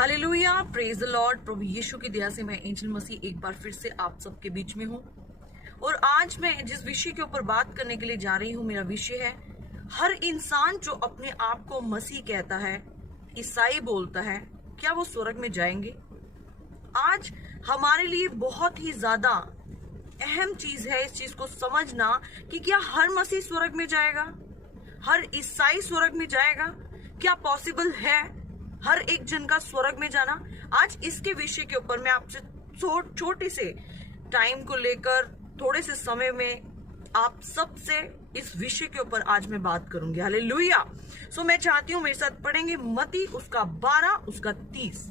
Hallelujah, praise the Lord. प्रभु यीशु की दया से मैं एंजल मसीह एक बार फिर से आप सबके बीच में हूँ और आज मैं जिस विषय के ऊपर बात करने के लिए जा रही हूँ, मेरा विषय है हर इंसान जो अपने आप को मसीह कहता है, ईसाई बोलता है, क्या वो स्वर्ग में जाएंगे। आज हमारे लिए बहुत ही ज्यादा अहम चीज है इस चीज को समझना कि क्या हर मसीह स्वर्ग में जाएगा, हर ईसाई स्वर्ग में जाएगा, क्या पॉसिबल है हर एक जन का स्वर्ग में जाना। आज इसके विषय के ऊपर मैं आपसे छोटे से टाइम को लेकर थोड़े से समय में आप सबसे इस विषय के ऊपर आज मैं बात करूंगी। हालेलुया। सो मैं चाहती हूँ मेरे साथ पढ़ेंगे मत्ती उसका 12 उसका 30।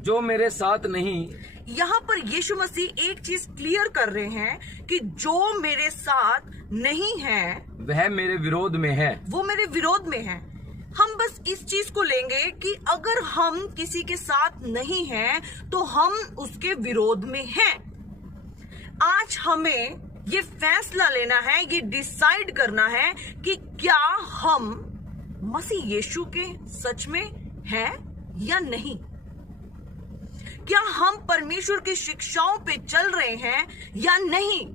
जो मेरे साथ नहीं। यहाँ पर यीशु मसीह एक चीज क्लियर कर रहे हैं कि जो मेरे साथ नहीं है वह मेरे विरोध में है, वो मेरे विरोध में है। हम बस इस चीज को लेंगे कि अगर हम किसी के साथ नहीं हैं तो हम उसके विरोध में हैं। आज हमें ये फैसला लेना है, ये डिसाइड करना है कि क्या हम मसीह यीशु के सच में हैं या नहीं। क्या हम परमेश्वर की शिक्षाओं पे चल रहे हैं या नहीं।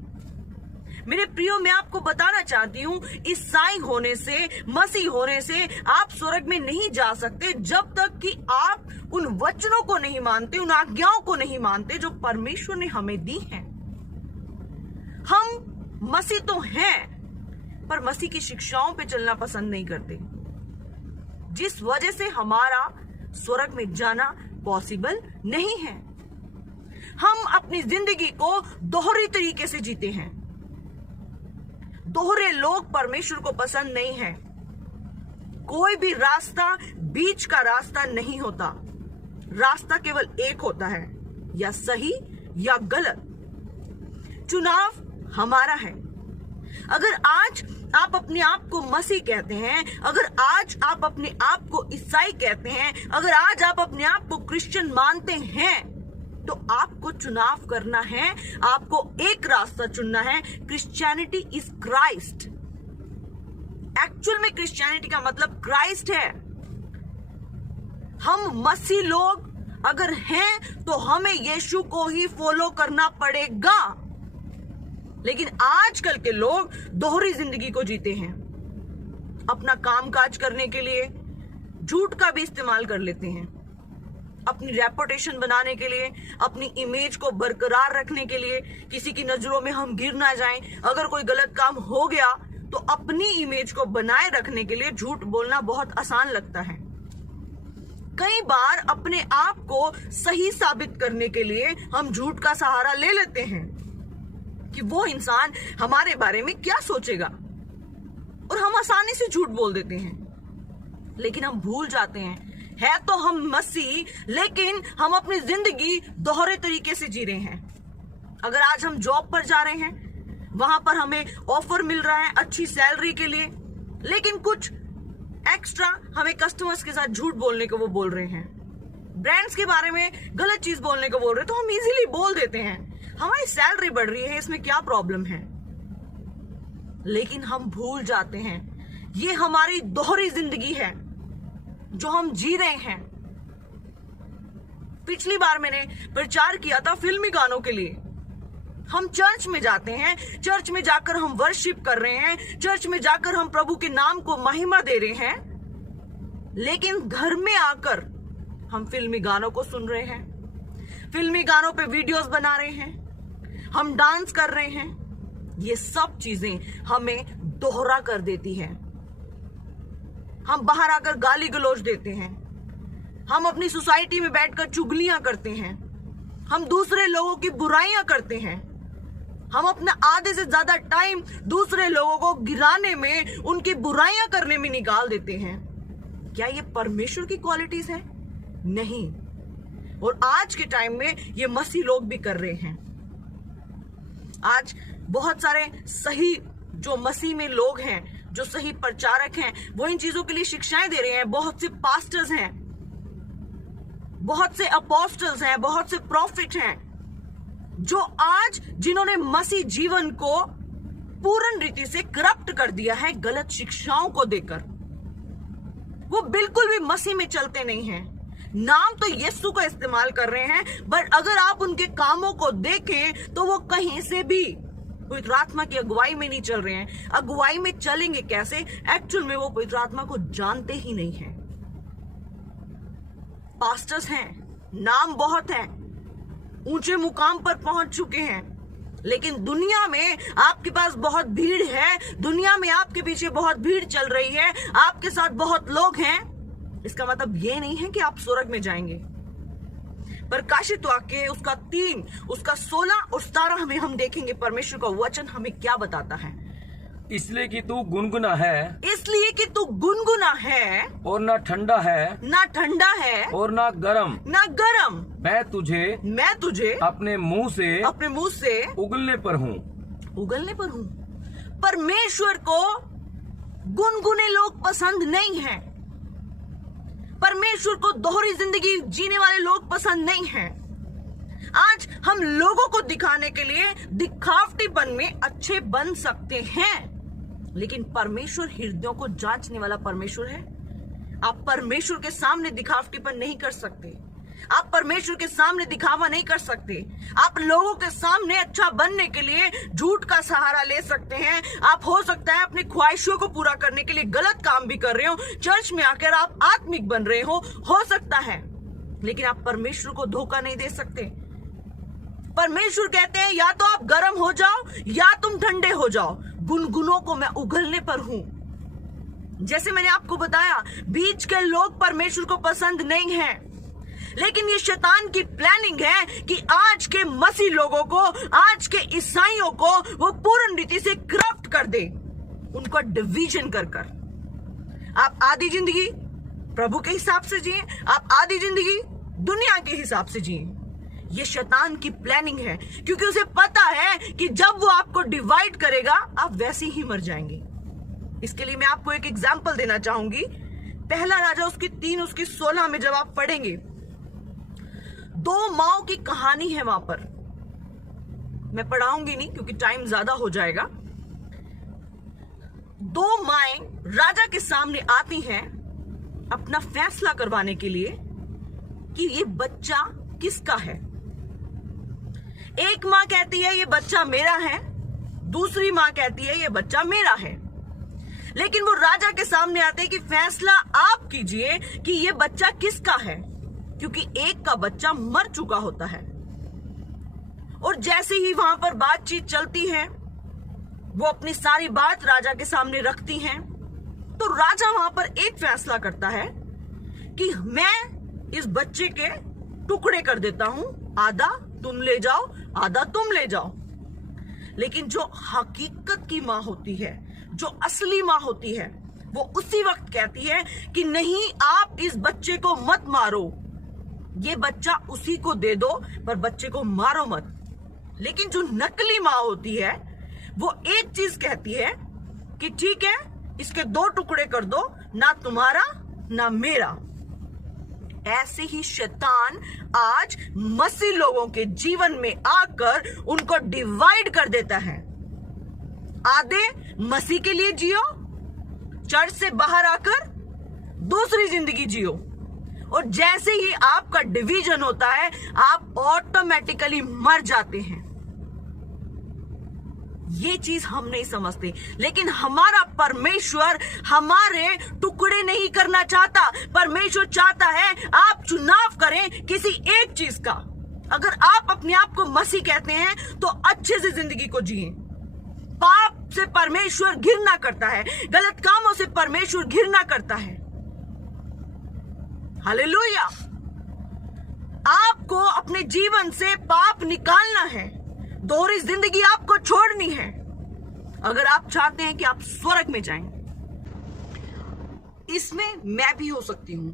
मेरे प्रियो, मैं आपको बताना चाहती हूँ, ईसाई होने से, मसीह होने से आप स्वर्ग में नहीं जा सकते जब तक कि आप उन वचनों को नहीं मानते, उन आज्ञाओं को नहीं मानते जो परमेश्वर ने हमें दी हैं। हम मसीह तो हैं पर मसीह की शिक्षाओं पे चलना पसंद नहीं करते, जिस वजह से हमारा स्वर्ग में जाना पॉसिबल नहीं है। हम अपनी जिंदगी को दोहरी तरीके से जीते हैं। दोहरे लोग परमेश्वर को पसंद नहीं है। कोई भी रास्ता बीच का रास्ता नहीं होता। रास्ता केवल एक होता है, या सही या गलत। चुनाव हमारा है। अगर आज आप अपने आप को मसीह कहते हैं, अगर आज आप अपने आप को ईसाई कहते हैं, अगर आज आप अपने आप को क्रिश्चियन मानते हैं, तो आपको चुनाव करना है, आपको एक रास्ता चुनना है। Christianity is Christ. एक्चुअल में क्रिश्चियनिटी का मतलब क्राइस्ट है। हम मसीह लोग अगर हैं तो हमें यीशु को ही फॉलो करना पड़ेगा। लेकिन आजकल के लोग दोहरी जिंदगी को जीते हैं। अपना कामकाज करने के लिए झूठ का भी इस्तेमाल कर लेते हैं, अपनी रेपुटेशन बनाने के लिए, अपनी इमेज को बरकरार रखने के लिए, किसी की नजरों में हम गिर ना जाएं। अगर कोई गलत काम हो गया तो अपनी इमेज को बनाए रखने के लिए झूठ बोलना बहुत आसान लगता है। कई बार अपने आप को सही साबित करने के लिए हम झूठ का सहारा ले लेते हैं कि वो इंसान हमारे बारे में क्या सोचेगा, और हम आसानी से झूठ बोल देते हैं। लेकिन हम भूल जाते हैं, है तो हम मसीह, लेकिन हम अपनी जिंदगी दोहरे तरीके से जी रहे हैं। अगर आज हम जॉब पर जा रहे हैं, वहां पर हमें ऑफर मिल रहा है अच्छी सैलरी के लिए, लेकिन कुछ एक्स्ट्रा हमें कस्टमर्स के साथ झूठ बोलने को वो बोल रहे हैं, ब्रांड्स के बारे में गलत चीज बोलने को बोल रहे हैं, तो हम इजीली बोल देते हैं हमारी सैलरी बढ़ रही है, इसमें क्या प्रॉब्लम है। लेकिन हम भूल जाते हैं ये हमारी दोहरी जिंदगी है जो हम जी रहे हैं। पिछली बार मैंने प्रचार किया था फिल्मी गानों के लिए। हम चर्च में जाते हैं, चर्च में जाकर हम वर्शिप कर रहे हैं, चर्च में जाकर हम प्रभु के नाम को महिमा दे रहे हैं, लेकिन घर में आकर हम फिल्मी गानों को सुन रहे हैं, फिल्मी गानों पे वीडियोस बना रहे हैं, हम डांस कर रहे हैं। ये सब चीजें हमें दोहरा कर देती हैं। हम बाहर आकर गाली गलौज देते हैं, हम अपनी सोसाइटी में बैठकर चुगलियां करते हैं, हम दूसरे लोगों की बुराइयां करते हैं, हम अपना आधे से ज्यादा टाइम दूसरे लोगों को गिराने में, उनकी बुराइयां करने में निकाल देते हैं। क्या ये परमेश्वर की क्वालिटीज है? नहीं। और आज के टाइम में ये मसीह लोग भी कर रहे हैं। आज बहुत सारे सही जो मसीह में लोग हैं, जो सही प्रचारक हैं, वो इन चीजों के लिए शिक्षाएं दे रहे हैं। बहुत से पास्टर्स हैं, बहुत से अपोस्टल्स हैं, बहुत से प्रॉफिट हैं, जो आज जिन्होंने मसीह जीवन को पूर्ण रीति से करप्ट कर दिया है गलत शिक्षाओं को देकर। वो बिल्कुल भी मसीह में चलते नहीं हैं। नाम तो यीशु का इस्तेमाल कर रहे हैं, बट अगर आप उनके कामों को देखें तो वो कहीं से भी पवित्र आत्मा की अगुवाई में नहीं चल रहे हैं। अगुवाई में चलेंगे कैसे? एक्चुअल में वो पवित्र आत्मा को जानते ही नहीं है। पास्टर्स हैं, नाम बहुत है, ऊंचे मुकाम पर पहुंच चुके हैं, लेकिन दुनिया में आपके पास बहुत भीड़ है, दुनिया में आपके पीछे बहुत भीड़ चल रही है, आपके साथ बहुत लोग हैं। इसका मतलब ये नहीं है कि आप स्वर्ग में जाएंगे। प्रकाशित वाक्य उसका 3, उसका 16 और 17 हमें हम देखेंगे परमेश्वर का वचन हमें क्या बताता है। इसलिए कि तू गुनगुना है, इसलिए कि तू गुनगुना है और ना ठंडा है, ना ठंडा है और ना गरम, ना गरम, मैं तुझे अपने मुंह से उगलने पर हूँ। उगलने पर हूँ। परमेश्वर को गुनगुने लोग पसंद नहीं है। परमेश्वर को दोहरी जिंदगी जीने वाले लोग पसंद नहीं हैं। आज हम लोगों को दिखाने के लिए दिखावटीपन में अच्छे बन सकते हैं, लेकिन परमेश्वर हृदयों को जांचने वाला परमेश्वर है। आप परमेश्वर के सामने दिखावटीपन नहीं कर सकते। आप परमेश्वर के सामने दिखावा नहीं कर सकते। आप लोगों के सामने अच्छा बनने के लिए झूठ का सहारा ले सकते हैं। आप हो सकता है अपनी ख्वाहिशों को पूरा करने के लिए गलत काम भी कर रहे हो, चर्च में आकर आप आत्मिक बन रहे हो सकता है, लेकिन आप परमेश्वर को धोखा नहीं दे सकते। परमेश्वर कहते हैं या तो आप गर्म हो जाओ या तुम ठंडे हो जाओ, गुनगुनों को मैं उगलने पर हूं। जैसे मैंने आपको बताया, बीच के लोग परमेश्वर को पसंद नहीं है, लेकिन ये शैतान की प्लानिंग है कि आज के मसीह लोगों को, आज के ईसाइयों को वो पूर्ण रीति से करप्ट कर दे, उनका डिवीजन कर कर। आप आधी जिंदगी प्रभु के हिसाब से जिए, आप आधी जिंदगी दुनिया के हिसाब से जिए। ये शैतान की प्लानिंग है, क्योंकि उसे पता है कि जब वो आपको डिवाइड करेगा आप वैसे ही मर जाएंगे। इसके लिए मैं आपको एक एग्जाम्पल देना चाहूंगी। पहला राजा उसकी 3 उसकी 16 में जब आप पढ़ेंगे, 2 माओं की कहानी है वहां पर। मैं पढ़ाऊंगी नहीं क्योंकि टाइम ज्यादा हो जाएगा। 2 माएं राजा के सामने आती हैं अपना फैसला करवाने के लिए कि ये बच्चा किसका है। एक मां कहती है ये बच्चा मेरा है, दूसरी मां कहती है ये बच्चा मेरा है। लेकिन वो राजा के सामने आते हैं कि फैसला आप कीजिए कि ये बच्चा किसका है, क्योंकि एक का बच्चा मर चुका होता है। और जैसे ही वहां पर बातचीत चलती है, वो अपनी सारी बात राजा के सामने रखती हैं, तो राजा वहां पर एक फैसला करता है कि मैं इस बच्चे के टुकड़े कर देता हूं, आधा तुम ले जाओ, आधा तुम ले जाओ। लेकिन जो हकीकत की मां होती है, जो असली मां होती है, वो उसी वक्त कहती है कि नहीं, आप इस बच्चे को मत मारो, ये बच्चा उसी को दे दो, पर बच्चे को मारो मत। लेकिन जो नकली मां होती है, वो एक चीज कहती है कि ठीक है, इसके 2 टुकड़े कर दो, ना तुम्हारा ना मेरा। ऐसे ही शैतान आज मसीह लोगों के जीवन में आकर उनको डिवाइड कर देता है। आधे मसीह के लिए जियो, चर्च से बाहर आकर दूसरी जिंदगी जियो, और जैसे ही आपका डिवीजन होता है आप ऑटोमेटिकली मर जाते हैं। ये चीज हम नहीं समझते, लेकिन हमारा परमेश्वर हमारे टुकड़े नहीं करना चाहता। परमेश्वर चाहता है आप चुनाव करें किसी एक चीज का। अगर आप अपने आप को मसीह कहते हैं तो अच्छे से जिंदगी को जिए। पाप से परमेश्वर घृणा करता है, गलत कामों से परमेश्वर घृणा करता है। हालेलुया। आपको अपने जीवन से पाप निकालना है, दोहरी जिंदगी आपको छोड़नी है, अगर आप चाहते हैं कि आप स्वर्ग में जाएं। इसमें मैं भी हो सकती हूं।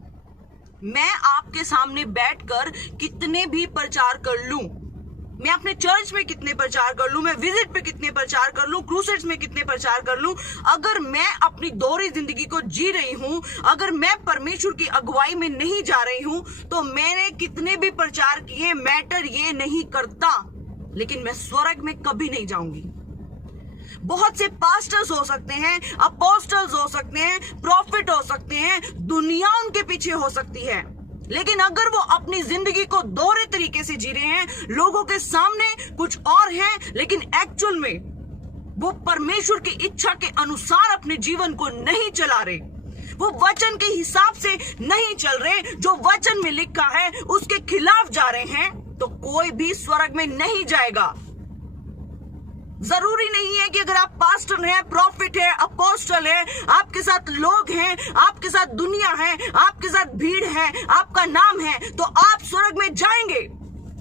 मैं आपके सामने बैठकर कितने भी प्रचार कर लूं, मैं अपने चर्च में कितने प्रचार कर लूं, मैं विजिट पे कितने प्रचार कर लूं, क्रूसेड्स में कितने प्रचार कर लूं, अगर मैं अपनी दोहरी जिंदगी को जी रही हूं, अगर मैं परमेश्वर की अगुवाई में नहीं जा रही हूं, तो मैंने कितने भी प्रचार किए मैटर ये नहीं करता, लेकिन मैं स्वर्ग में कभी नहीं जाऊंगी। बहुत से पास्टर्स हो सकते हैं, अपोस्टल्स हो सकते हैं, प्रॉफिट हो सकते हैं, दुनिया उनके पीछे हो सकती है, लेकिन अगर वो अपनी जिंदगी को दोहरे तरीके से जी रहे हैं, लोगों के सामने कुछ और है लेकिन एक्चुअल में वो परमेश्वर की इच्छा के अनुसार अपने जीवन को नहीं चला रहे, वो वचन के हिसाब से नहीं चल रहे, जो वचन में लिखा है उसके खिलाफ जा रहे हैं, तो कोई भी स्वर्ग में नहीं जाएगा। जरूरी नहीं है कि अगर आप पास्टर हैं, प्रॉफिट है, अपोस्टल है, आपके साथ लोग हैं, आपके साथ दुनिया है, आपके साथ भीड़ है, आपका नाम है, तो आप स्वर्ग में जाएंगे।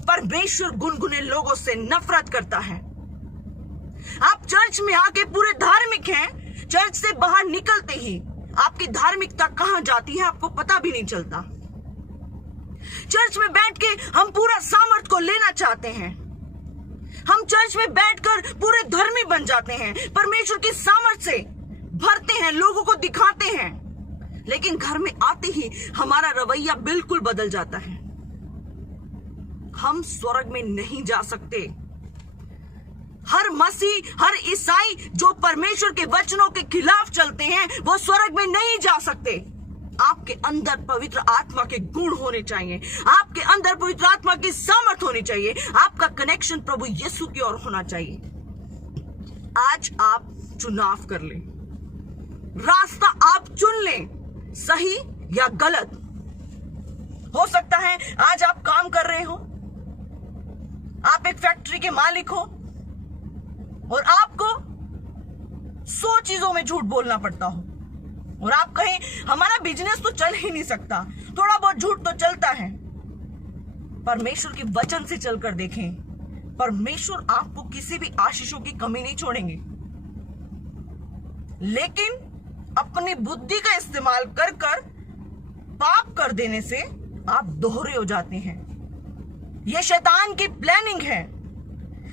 परमेश्वर गुनगुने लोगों से नफरत करता है। आप चर्च में आके पूरे धार्मिक हैं, चर्च से बाहर निकलते ही आपकी धार्मिकता कहां जाती है आपको पता भी नहीं चलता। चर्च में बैठ के हम पूरा सामर्थ को लेना चाहते हैं, हम चर्च में बैठकर पूरे धर्मी बन जाते हैं, परमेश्वर की सामर्थ से भरते हैं, लोगों को दिखाते हैं, लेकिन घर में आते ही हमारा रवैया बिल्कुल बदल जाता है। हम स्वर्ग में नहीं जा सकते। हर मसीह, हर ईसाई जो परमेश्वर के वचनों के खिलाफ चलते हैं, वो स्वर्ग में नहीं जा सकते। आपके अंदर पवित्र आत्मा के गुण होने चाहिए, आपके अंदर पवित्र आत्मा की सामर्थ होनी चाहिए, आपका कनेक्शन प्रभु यीशु की ओर होना चाहिए। आज आप चुनाव कर लें, रास्ता आप चुन लें, सही या गलत। हो सकता है आज आप काम कर रहे हो, आप एक फैक्ट्री के मालिक हो और आपको 100 चीजों में झूठ बोलना पड़ता हो, और आप कहें हमारा बिजनेस तो चल ही नहीं सकता, थोड़ा बहुत झूठ तो चलता है। परमेश्वर के वचन से चलकर देखें, परमेश्वर आपको किसी भी आशीषों की कमी नहीं छोड़ेंगे, लेकिन अपनी बुद्धि का इस्तेमाल कर कर पाप कर देने से आप दोहरे हो जाते हैं। यह शैतान की प्लानिंग है,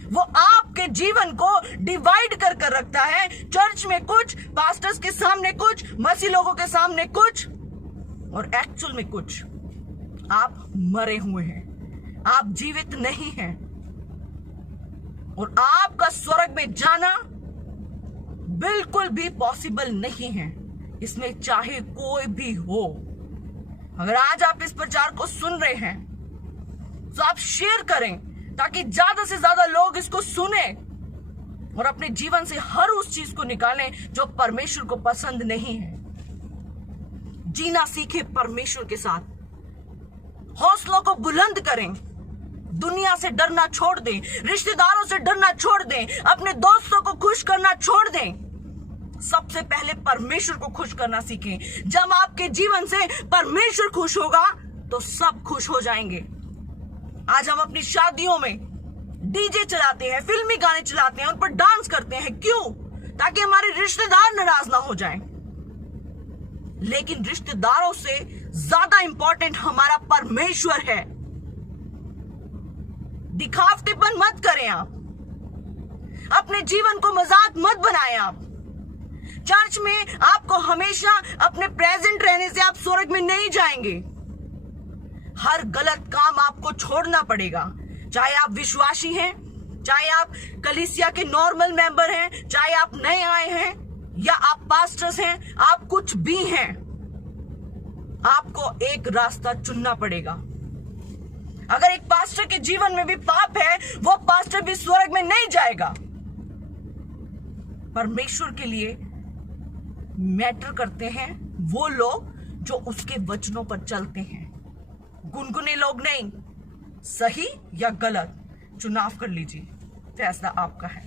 वो आपके जीवन को डिवाइड कर कर रखता है। चर्च में कुछ, पास्टर्स के सामने कुछ, मसीह लोगों के सामने कुछ, और एक्चुअल में कुछ। आप मरे हुए हैं, आप जीवित नहीं हैं, और आपका स्वर्ग में जाना बिल्कुल भी पॉसिबल नहीं है, इसमें चाहे कोई भी हो। अगर आज आप इस प्रचार को सुन रहे हैं तो आप शेयर करें ताकि ज्यादा से ज्यादा लोग इसको सुने और अपने जीवन से हर उस चीज को निकालें जो परमेश्वर को पसंद नहीं है। जीना सीखें परमेश्वर के साथ, हौसलों को बुलंद करें, दुनिया से डरना छोड़ दें, रिश्तेदारों से डरना छोड़ दें, अपने दोस्तों को खुश करना छोड़ दें। सबसे पहले परमेश्वर को खुश करना सीखें। जब आपके जीवन से परमेश्वर खुश होगा तो सब खुश हो जाएंगे। आज हम अपनी शादियों में डीजे चलाते हैं, फिल्मी गाने चलाते हैं, उन पर डांस करते हैं, क्यों? ताकि हमारे रिश्तेदार नाराज ना हो जाएं। लेकिन रिश्तेदारों से ज्यादा इंपॉर्टेंट हमारा परमेश्वर है। दिखावटेपन मत करें, आप अपने जीवन को मजाक मत बनाएं। आप चर्च में आपको हमेशा अपने प्रेजेंट रहने से आप स्वर्ग में नहीं जाएंगे। हर गलत काम आपको छोड़ना पड़ेगा, चाहे आप विश्वासी हैं, चाहे आप कलीसिया के नॉर्मल मेंबर हैं, चाहे आप नए आए हैं या आप पास्टर्स हैं, आप कुछ भी हैं, आपको एक रास्ता चुनना पड़ेगा। अगर एक पास्टर के जीवन में भी पाप है, वो पास्टर भी स्वर्ग में नहीं जाएगा। परमेश्वर के लिए मैटर करते हैं वो लोग जो उसके वचनों पर चलते हैं, गुनगुने लोग नहीं। सही या गलत चुनाव कर लीजिए, फैसला आपका है।